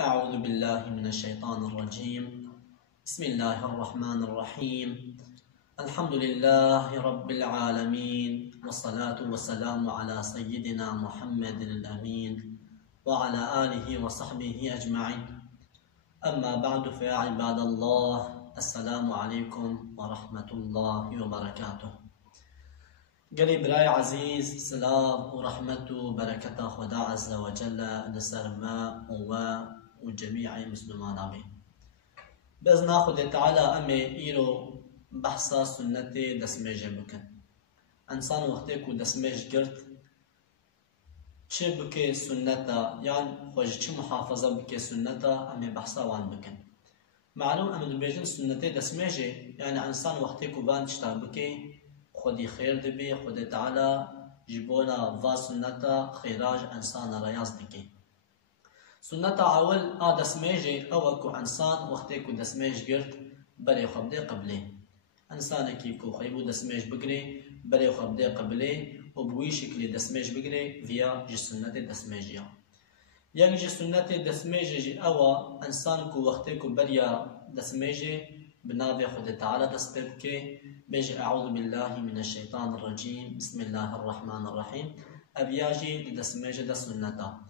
أعوذ بالله من الشيطان الرجيم. بسم الله الرحمن الرحيم. الحمد لله رب العالمين، والصلاة والسلام على سيدنا محمد الأمين وعلى آله وصحبه أجمعين. أما بعد، فيا عباد الله، السلام عليكم ورحمة الله وبركاته. قالي براي عزيز، سلام ورحمة وبركة خدا عز وجل لسرما وجميع مسلمان آمين. بإذن خدا تعالى أمي إيرو بحثا سنة دسميج بكن. إنسان وقتك دسميج قرت چه بكي سنة، يعني خوش چه محافظة بكي سنة أمي بحثا وان بكن. معلوم أمي بيجن سنة دسميج يعني إنسان وقتك وان چتا بكي خودی خیر دبی، خود تعالی جبونا و سنتا خیراج انسان ریاض دکی. سنتا اول دسمیجی او کو انسان وقتی کو دسمیج گرت بری خبده قبله. انسان کی کو خیبو دسمیج بگری بری خبده قبله و بوی شکلی دسمیج بگری ویا جی سنت دسمیجیا. یک جی سنت دسمیجی او انسان کو وقتی کو بریا دسمیجی بنابي خد تعالى دستك بيجي أعوذ بالله من الشيطان الرجيم، بسم الله الرحمن الرحيم. أبياجي لدسميجة دسنتا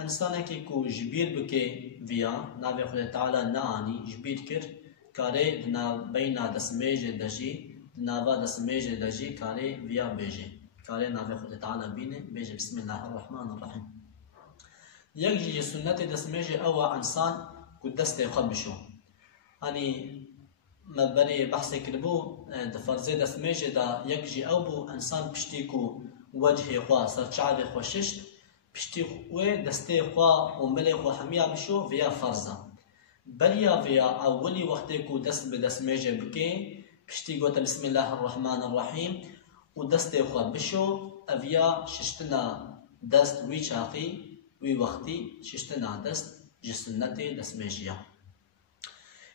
إنسانك كو جبير بكي فيا نابي خد تعالى ناني جبير كر كاري دنا بينا دسميجة دجي دنابا دسميجة دجي كاري فيا بيجي كاري نابي خد تعالى بيني بيجي بسم الله الرحمن الرحيم. يجي سنة دسميجة أو إنسان كو دستي خبشو يعني ما بري بحثي كربو دفرزي دسميجي دا يكجي أو بو إنسان بشتيكو وجهي خوا سرچعبي خوششت بشتي خوي دستي خوا وملي خوا حميا بشو فيا فرزا بريا فيا أولي وقتكو دست بدسميجي بكي بشتي قوتا بسم الله الرحمن الرحيم ودستي خوا بشو أفيا ششتنا دست وي شاقي وي وقتي ششتنا دست جسنتي دسميجيا.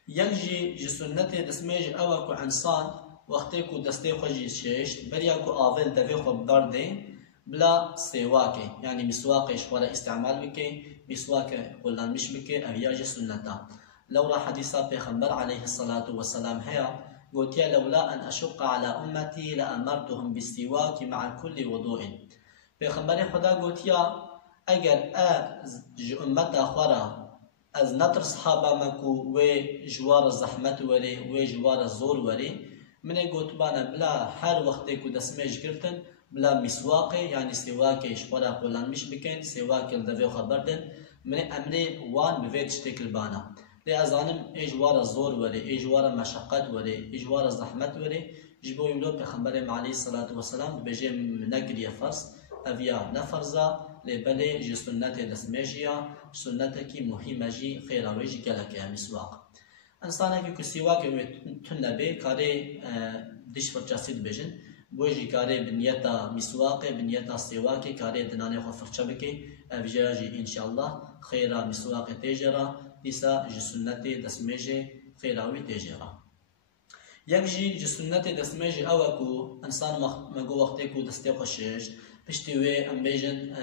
يجي جسنة دسميج أو كو إنسان وقتكو دستي خوجي شيشت بريا كو آفل دفي خو برده بلا سواكي، يعني مسواكش ولا استعمال بكي مسواك ولا مش بكي أو يجي سنة. لولا حديثة پیغمبر عليه الصلاة والسلام هي قلت يا لولا أن أشق على أمتي لأمرتهم بالسواك مع كل وضوء. پیغمبر خدا قلت يا أجر أمتا خورا از نتر صحابه مکو و جوار زحمت وری و جوار زور وری من گوتبانه بلا هر وقتی کو دسمش گرتن بلا مسواقه یعنی سواکش ولا قلن مش بکن سواک الدوی خبردن من امری وان بوید شتکل بانا لی ازانم اجوار زور وری اجوار مشقت وری اجوار زحمت وری جبو يملو پیغمبر علیه الصلاة والسلام بجي نقري فرس أفيا نفرزا لبلي جي سنة دسميجيا سنة كي مهمة جي خيرا ويجي كالك يا مسواق. إنسانا كي سواك تنبي كاري ديش فرشاسيد بجن بوجي كاري بنيتا مسواق بنيتا سواك كاري دناني خو فرشبكي أفجاجي إن شاء الله خيرا مسواق تيجرا لسا جي سنة دسميجي خيرا وي تيجرا. يجي جي سنة دسميجي أوكو إنسان مقو وقتكو دستيقو شيش بشتوي ام بيجن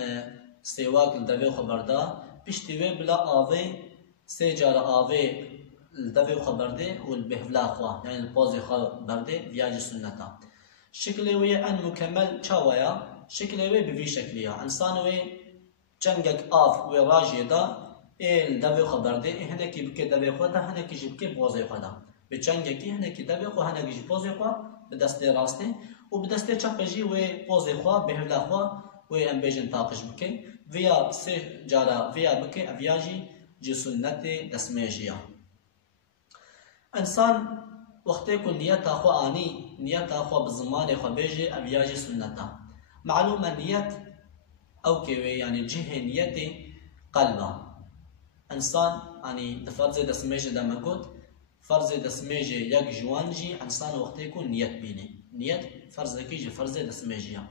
سواك الدوي خبردا بشتوي بلا آوي سيجار آوي الدوي خبرده والبهفلا خوا يعني البوزي خبرده فياج سنتا. شكله وي ان مكمل چاويا شكله وي بفي شكليا انسان وي جنگك آف وي راجي دا الدوي خبرده هنكي بكي دوي خوا دا هنكي جبكي بوزي خوا دا بجنگكي هنكي دوي خوا هنكي جي بوزي خوا بدسته راسته وبدسته چاقجي و بوزي خوا بهلا خوا و ام بيجن طاقش بكي فيا سي جارا فيا بكي افياجي جي سنة دسميجيا. انسان وقتكو نيتا خو اني نيتا خو بزمان خو بيجي افياجي سنة. معلومة نيت او كي يعني جهه نيتي قلبا انسان يعني دفرز دسميجي دما قلت فرز دسميجي يك جوانجي انسان وقتكو نيت بيني نيت فرز كيجي فرز دسميجيا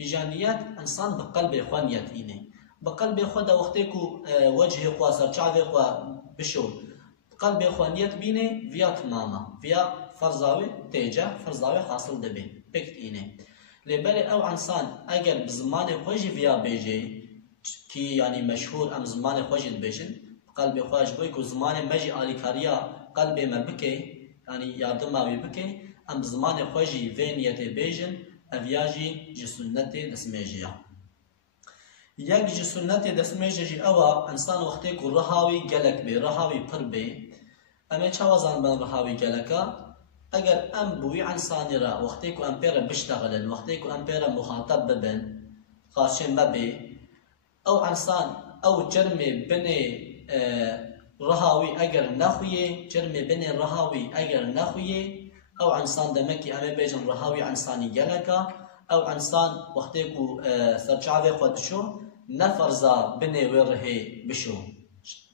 إجا نيت إنسان بقلب إخوان نيت إني بقلب إخوان دا وقتكو وجه إخوان سرچاوي إخوان بشو بقلب إخوان نيت بيني فيا تماما فيا فرزاوي تيجا فرزاوي حاصل دبي بكت إني لبالي أو إنسان أجر بزمان خوجي فيا بيجي كي يعني مشهور أم زمان خوجي بيجن قلب خواش بوی کو زمان مجی آلیکاریا قلب ما بکه يعني يردم ما بكي ام زمان خوجي فينيت بيجن افياجي جي سنتي دسميجيا يك جي سنتي دسميجي اوا انسان وقتي كو رهاوي قالك بي رهاوي پر بي اما چوازان بن رهاوي قالكا اگر ام بوي عن صانرا وقتي كو امبيرا بيشتغل وقتي كو امبيرا مخاطب ببن خاشن ببي او انسان او جرمي بني رهاوي اگر نخويه جرمي بني رهاوي اگر نخويه او انسان دمكي امي بيجن رهاوي انساني جلكا او انسان وقتكو سرچاوي خود شو نفرزا بني ورهي بشو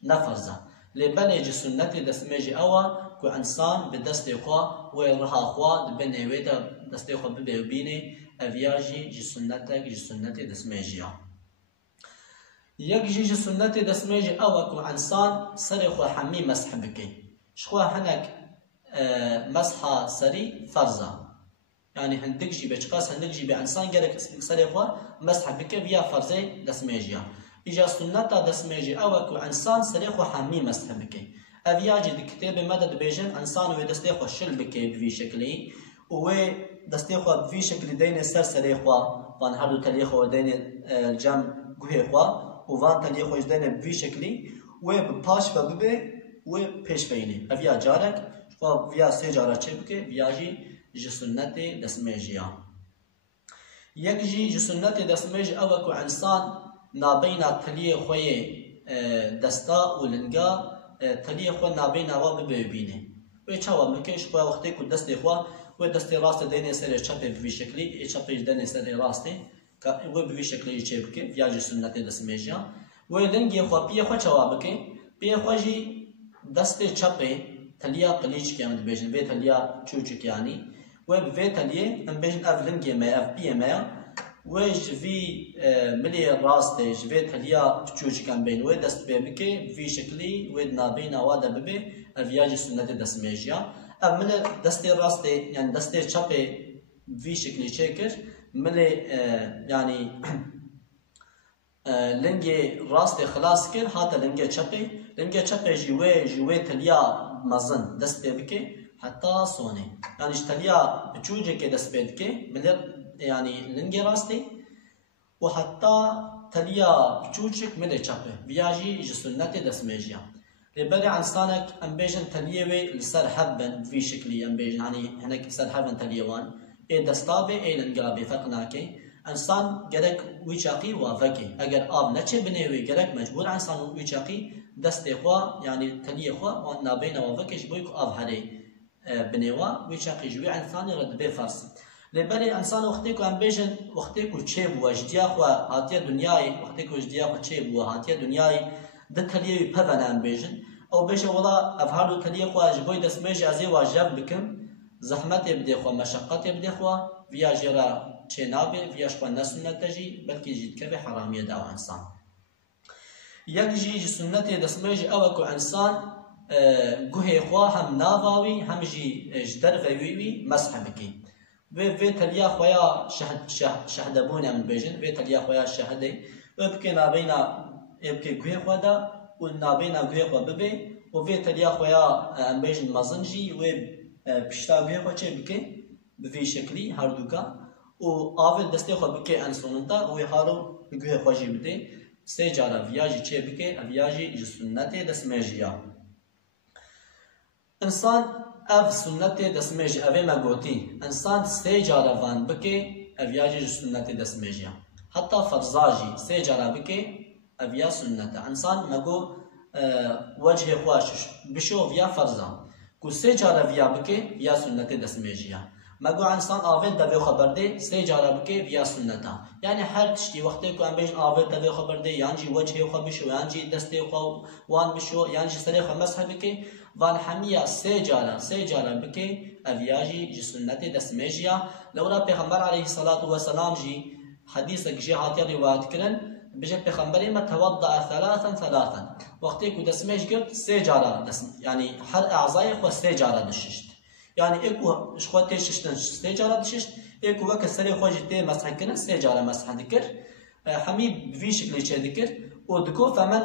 نفرزا لبني جي سنتي دسميجي اوا كو انسان بدستي خوا ويرها خوا بني ويدا دستي خوا ببي وبيني افياجي جي سنتي دسميجي يك جي سنتي دسميجي اوا كو انسان سري خو حمي مسح بكي شخوا هنك مسحه سري فرزه يعني هندك جي بچقاس هندك جي بانسان جرك سري خو مسح بكي فيا فرزه دسميجي اجا سنتا دسميجي اوا كو انسان سري خو حمي مسح بكي افياجي دكتاب مدد بيجن انسان و دستي خو شل بكي بفي شكلي و دستي خو بفي شكل دين سري خو وان هادو تلي خو دين الجام گوه خو وان تلي خوش دنه بوی شکلی و پاش و ببه و پیش بینه اویا جارک و ویا سه جارا چه بکه ویاجی جسنت دسمجیا یک جی جسنت دسمج او کو انسان نابینا تلی خوی دستا و لنگا تلی خو نابینا و ببه بینه و چاوا مکش خو وقتی کو دستی خو و دستی راست دنه سر چپ بوی شکلی چپ دنه سر راسته و بوی شکلی چه بکه ویاجی سنت دسمجیا و لنگی خو پی خو چوا بکه پی خو جی دست چپه تلیا قلیچ که امد بیشن و تلیا چوچک یعنی و به تلیه ام بیشن اف لنگی ما اف پی ما و جوی ملی راسته جوی تلیا چوچک ام بین و دست به بکه وی شکلی و نابین آواده ببه ویاجی سنت دسمجیا ام مل دست راسته یعنی دست چپه وی شکلی چکر ملی يعني لنجي راستي خلاص كر هذا لنجي تشبي جوي تليا مزن دست بكي حتى صوني يعني تليا بجوجي كي دست بكي ملر يعني لنجي راستي وحتى تليا بجوجك ملي تشبي بياجي جسنتي دسمجيا لبالي عن سانك ام بيجن تليوي لسر حبن في شكلي ام بيجن يعني هناك سر حبن تليوان اي دستابي اي لنجابي فرقناكي انسان گرک ویچاقی و وکی اگر آب نچه بنوی گرک مجبور انسان ویچاقی دست خوا یعنی تلی خوا و نابین و وکش بوی کو آب هری بنوا ویچاقی جوی انسان رد به فرس لبری انسان وقتی کو ام بیشن وقتی کو چه بو اجدیا خوا هاتیه دنیای وقتی کو اجدیا خوا چه بو هاتیه دنیای د تلیوی پون ام بیشن او بیشه ولا افهارو تلی خوا جبوی دست میج ازی واجب بکم زحمت بده خوا مشقت بده خوا ویا جرا چه نابه ویاش با نسنت تجی بلکه جید که به حرامیه داو انسان یک جی سنت دسمج او کو انسان گوه خوا هم ناواوی هم جی جدر ویوی مسح بکی و تلیا خویا شهدبون من بیجن و تلیا خویا شهده و بکی نابینا بکی گوه خوا دا و نابینا گوه خوا ببی و تلیا خویا من بیجن مزنجی و پشتا گوه خوا چه بکی بفی شکلی هر دوکا و آول دسته خود بکه انسونتا و حالو بگوه خوشی بده سه جارا ویاجی چه بکه ویاجی جسنت دسمجیا انسان اف سنت دسمجی اوه مگوتی انسان سه جارا وان بکه ویاجی جسنت دسمجیا حتی فرزاجی سه جارا بکه ویا سنت انسان مگو وجه خوش بشو ویا فرزا کو سه جارا ویا بکه ویا سنت دسمجیا مگو انسان آول دوی خبر ده سه جارا بکه ویا سنتا یعنی هر تشتی وقتی که ام بیشن آول دوی خبر ده یعنی جی وجه خو بشو یعنی جی دسته خو وان بشو یعنی جی سره خو مسح بکه وان حمیا سه جارا بکه اویاجی جی سنت دسمجیا لورا پیغمبر علیه الصلاة والسلام جی حدیث جی هاتی روایت کرن بجه پیغمبری ما توضع ثلاثا وقتی که دسمج گرد سه جارا یعنی هر اعضای خو سه جارا دششت يعني اكو شخوات تشتن سجارة دشت اكو وقت سري خوجي تي مسح كنا سجارة مسح ذكر حمي بفي شكل شي ذكر ودكو فمن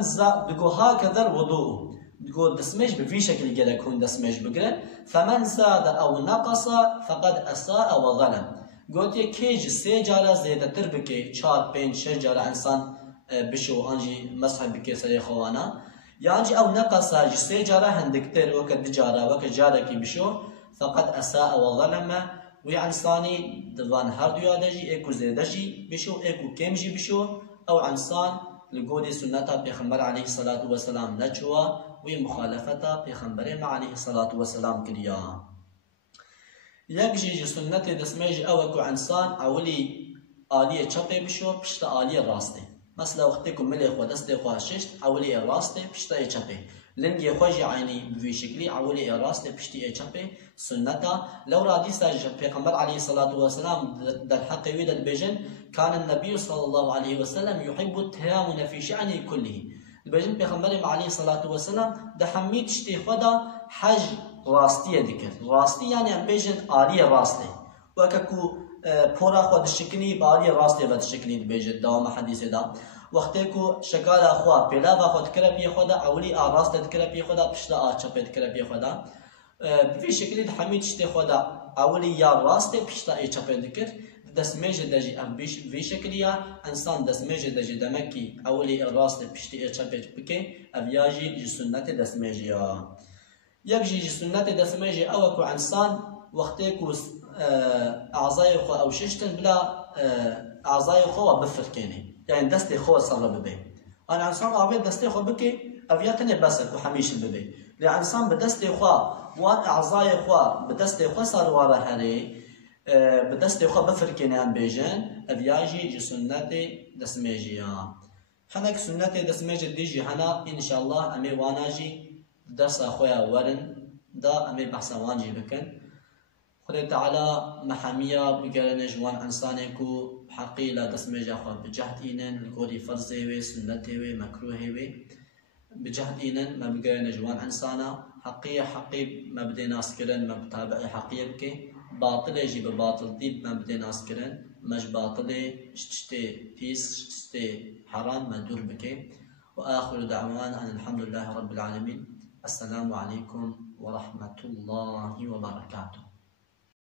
دكو هكذا الوضوء دكو دسمج بفي شكل كده يكون دسمج بقرا فمن زاد او نقص فقد اساء وظلم. قلت كيج سيجاره زيادة تربكي 4 5 6 جاره انسان بشو انجي مسح بكي سري خوانا يعني او نقص سيجاره هندكتر وقت دجاره وقت جاركي بشو فقد اساء وظلم. ويعني ثاني دفان هردو يادجي ايكو زيدجي بشو ايكو كيمجي بشو او انسان لقول سنة پیغمبر عليه الصلاة والسلام نجوا ومخالفة پیغمبر عليه الصلاة والسلام كريا. يكجي سنة دسميج اوكو انسان اولي آلية چپه بشو پشت آلية راسته. مثلا وقتكم ملي خو دست خو ششت اولي راسته پشت چپه لنگي خوجي عيني بفي شكلي اولي راسته پشتي چپه سنة. لو رادي ساج پیغمبر عليه الصلاة والسلام در حق ويد بيجن كان النبي صلى الله عليه وسلم يحب التيامن في شأنه كله. البيجن پیغمبر عليه الصلاة والسلام ده حميد شتي خدا حج راستي ذكر راستي يعني ام بيجن آلية راسته وككو پورا خود شکنی باری راسته ود شکنی بیجد دوام حدیث دا وقتی کو شکال خوا پیلا و خود کرپی خدا اولی آراسته کرپی خدا پشتا آچپت کرپی خدا بفی شکلی حمید شتی خدا اولی یا راسته پشتا ای چپت کر دسمج دجی ام بیش وی شکلیا انسان دسمج دجی دمکی اولی راسته پشتی ای چپت بکی اویاجی سنت دسمجیا. یک جی سنت دسمجی او کو انسان وقتی کو اعضای خو او ششتن بلا اعضای خو بفركيني يعني دستي خو صار ببي انا انسان اوي دستي خو بكي افياتني بس كو حميش ببي لانسان بدستي خو وان اعضای خو بدستي خو صار ورا هري بدستي خو بفركيني ام بيجن افياجي سنتي دسميجيا حنك سنتي دسميج ديجي هنا ان شاء الله امي واناجي درس اخويا ورن دا امي بحث وانجي بكن خدای تعالی محامیه بگرن جوان انسانی کو حقی لا دسمه جاخوا بجهد اینن الگوری فرضی و سنتی و مکروهی و بجهد اینن ما بگرن جوان انسانا حقی ما بدي ناس كرن ما بتابع حقی بکی باطل جی بباطل دیب ما بدي ناس كرن مش باطل شتي فيس شتي حرام ما دور بکی. وآخر دعوانا أن الحمد لله رب العالمين. السلام عليكم ورحمة الله وبركاته.